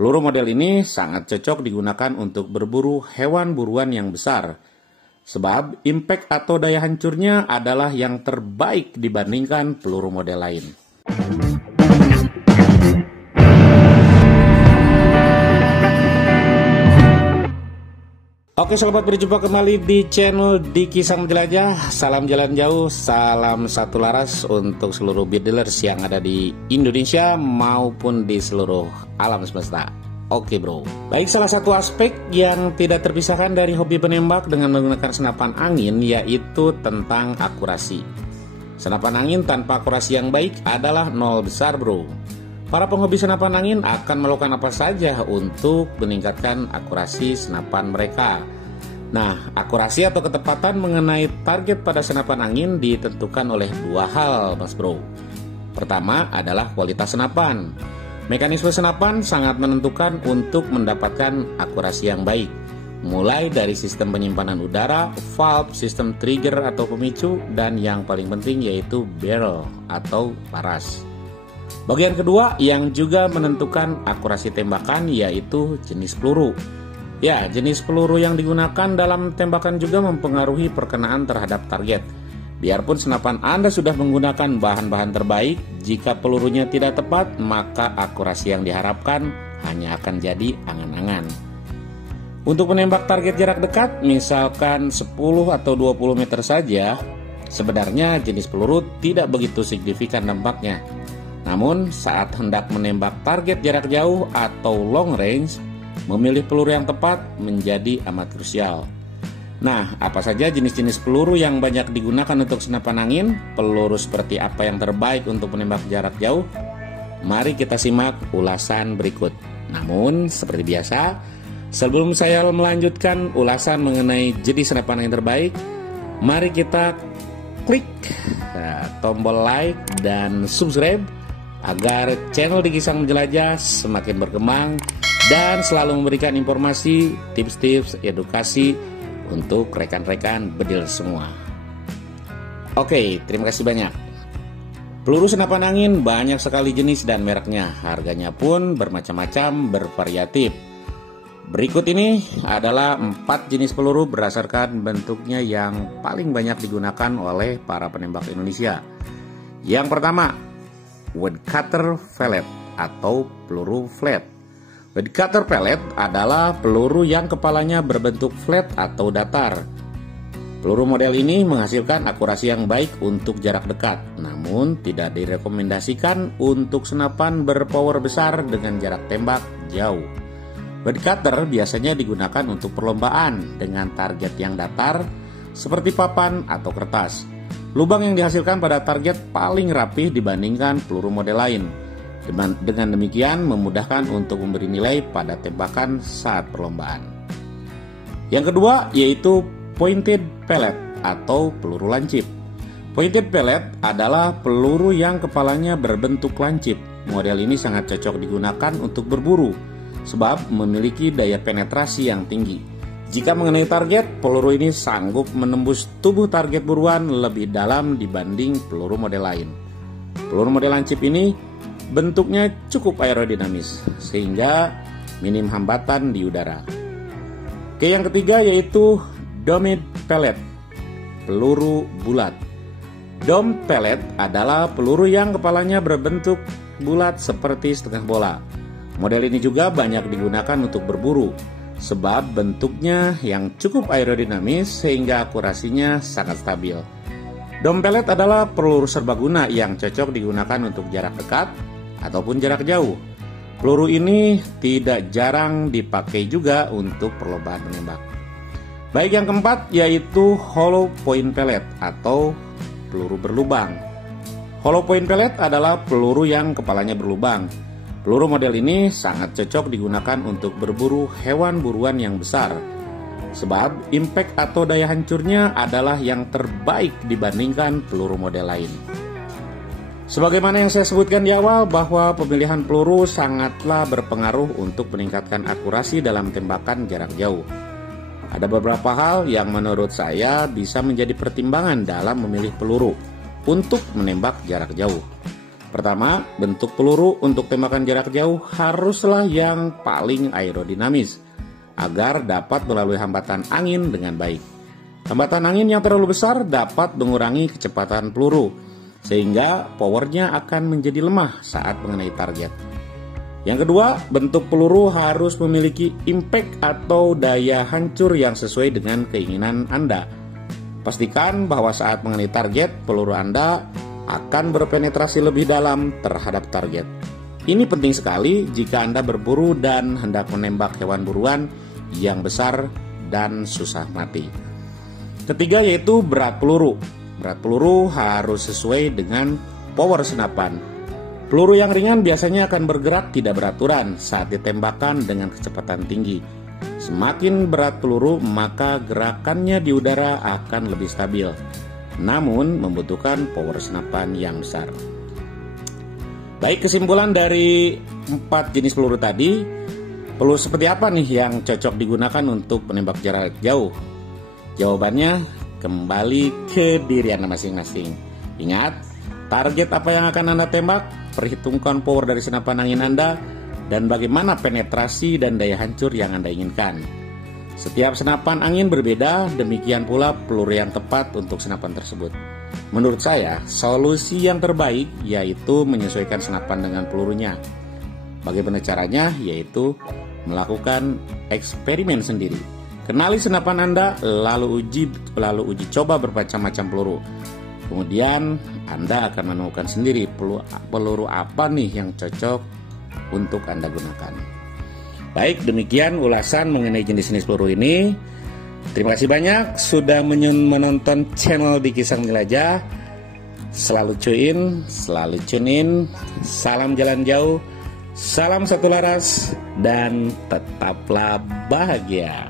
Peluru model ini sangat cocok digunakan untuk berburu hewan buruan yang besar, sebab impact atau daya hancurnya adalah yang terbaik dibandingkan peluru model lain. Oke sobat, berjumpa kembali di channel Diki Sang Jelajah. Salam jalan jauh, salam satu laras untuk seluruh beat dealers yang ada di Indonesia maupun di seluruh alam semesta. Oke bro, baik, salah satu aspek yang tidak terpisahkan dari hobi penembak dengan menggunakan senapan angin yaitu tentang akurasi. Senapan angin tanpa akurasi yang baik adalah nol besar bro. Para penghobi senapan angin akan melakukan apa saja untuk meningkatkan akurasi senapan mereka. Nah, akurasi atau ketepatan mengenai target pada senapan angin ditentukan oleh dua hal, Mas Bro. Pertama adalah kualitas senapan. Mekanisme senapan sangat menentukan untuk mendapatkan akurasi yang baik. Mulai dari sistem penyimpanan udara, valve, sistem trigger atau pemicu, dan yang paling penting yaitu barrel atau laras. Bagian kedua yang juga menentukan akurasi tembakan yaitu jenis peluru. Ya, jenis peluru yang digunakan dalam tembakan juga mempengaruhi perkenaan terhadap target. Biarpun senapan Anda sudah menggunakan bahan-bahan terbaik, jika pelurunya tidak tepat, maka akurasi yang diharapkan hanya akan jadi angan-angan. Untuk menembak target jarak dekat, misalkan 10 atau 20 meter saja, sebenarnya jenis peluru tidak begitu signifikan dampaknya. Namun, saat hendak menembak target jarak jauh atau long range, memilih peluru yang tepat menjadi amat krusial. Nah, apa saja jenis-jenis peluru yang banyak digunakan untuk senapan angin? Peluru seperti apa yang terbaik untuk menembak jarak jauh? Mari kita simak ulasan berikut. Namun, seperti biasa, sebelum saya melanjutkan ulasan mengenai jenis senapan angin terbaik, mari kita klik tombol like dan subscribe agar channel Diki Sang Jelajah semakin berkembang dan selalu memberikan informasi, tips-tips, edukasi untuk rekan-rekan bedil semua. Oke, terima kasih banyak. Peluru senapan angin banyak sekali jenis dan mereknya, harganya pun bermacam-macam, bervariatif. Berikut ini adalah 4 jenis peluru berdasarkan bentuknya yang paling banyak digunakan oleh para penembak Indonesia. Yang pertama, woodcutter pellet atau peluru flat. Woodcutter pellet adalah peluru yang kepalanya berbentuk flat atau datar. Peluru model ini menghasilkan akurasi yang baik untuk jarak dekat, namun tidak direkomendasikan untuk senapan berpower besar dengan jarak tembak jauh. Woodcutter biasanya digunakan untuk perlombaan dengan target yang datar seperti papan atau kertas. Lubang yang dihasilkan pada target paling rapih dibandingkan peluru model lain. Dengan demikian memudahkan untuk memberi nilai pada tembakan saat perlombaan. Yang kedua yaitu pointed pellet atau peluru lancip. Pointed pellet adalah peluru yang kepalanya berbentuk lancip. Model ini sangat cocok digunakan untuk berburu sebab memiliki daya penetrasi yang tinggi. Jika mengenai target, peluru ini sanggup menembus tubuh target buruan lebih dalam dibanding peluru model lain. Peluru model lancip ini bentuknya cukup aerodinamis sehingga minim hambatan di udara. Oke, yang ketiga yaitu domed pellet, peluru bulat. Dome pellet adalah peluru yang kepalanya berbentuk bulat seperti setengah bola. Model ini juga banyak digunakan untuk berburu sebab bentuknya yang cukup aerodinamis sehingga akurasinya sangat stabil. Dome pellet adalah peluru serbaguna yang cocok digunakan untuk jarak dekat ataupun jarak jauh. Peluru ini tidak jarang dipakai juga untuk perlombaan menembak. Baik, yang keempat yaitu hollow point pellet atau peluru berlubang. Hollow point pellet adalah peluru yang kepalanya berlubang. Peluru model ini sangat cocok digunakan untuk berburu hewan buruan yang besar, sebab impact atau daya hancurnya adalah yang terbaik dibandingkan peluru model lain. Sebagaimana yang saya sebutkan di awal bahwa pemilihan peluru sangatlah berpengaruh untuk meningkatkan akurasi dalam tembakan jarak jauh. Ada beberapa hal yang menurut saya bisa menjadi pertimbangan dalam memilih peluru untuk menembak jarak jauh. Pertama, bentuk peluru untuk tembakan jarak jauh haruslah yang paling aerodinamis agar dapat melalui hambatan angin dengan baik. Hambatan angin yang terlalu besar dapat mengurangi kecepatan peluru, sehingga powernya akan menjadi lemah saat mengenai target. Yang kedua, bentuk peluru harus memiliki impact atau daya hancur yang sesuai dengan keinginan Anda. Pastikan bahwa saat mengenai target, peluru Anda akan berpenetrasi lebih dalam terhadap target. Ini penting sekali jika Anda berburu dan hendak menembak hewan buruan yang besar dan susah mati. Ketiga yaitu berat peluru. Berat peluru harus sesuai dengan power senapan. Peluru yang ringan biasanya akan bergerak tidak beraturan saat ditembakkan dengan kecepatan tinggi. Semakin berat peluru, maka gerakannya di udara akan lebih stabil, namun membutuhkan power senapan yang besar. Baik, kesimpulan dari 4 jenis peluru tadi, peluru seperti apa nih yang cocok digunakan untuk menembak jarak jauh? Jawabannya kembali ke diri Anda masing-masing. Ingat, target apa yang akan Anda tembak, perhitungkan power dari senapan angin Anda, dan bagaimana penetrasi dan daya hancur yang Anda inginkan. Setiap senapan angin berbeda, demikian pula peluru yang tepat untuk senapan tersebut. Menurut saya, solusi yang terbaik yaitu menyesuaikan senapan dengan pelurunya. Bagaimana caranya? Yaitu melakukan eksperimen sendiri. Kenali senapan Anda, lalu uji coba bermacam-macam peluru. Kemudian Anda akan menemukan sendiri peluru apa nih yang cocok untuk Anda gunakan. Baik, demikian ulasan mengenai jenis-jenis peluru ini. Terima kasih banyak sudah menonton channel Diki Sang Jelajah. Selalu tune in, salam jalan jauh, salam satu laras, dan tetaplah bahagia.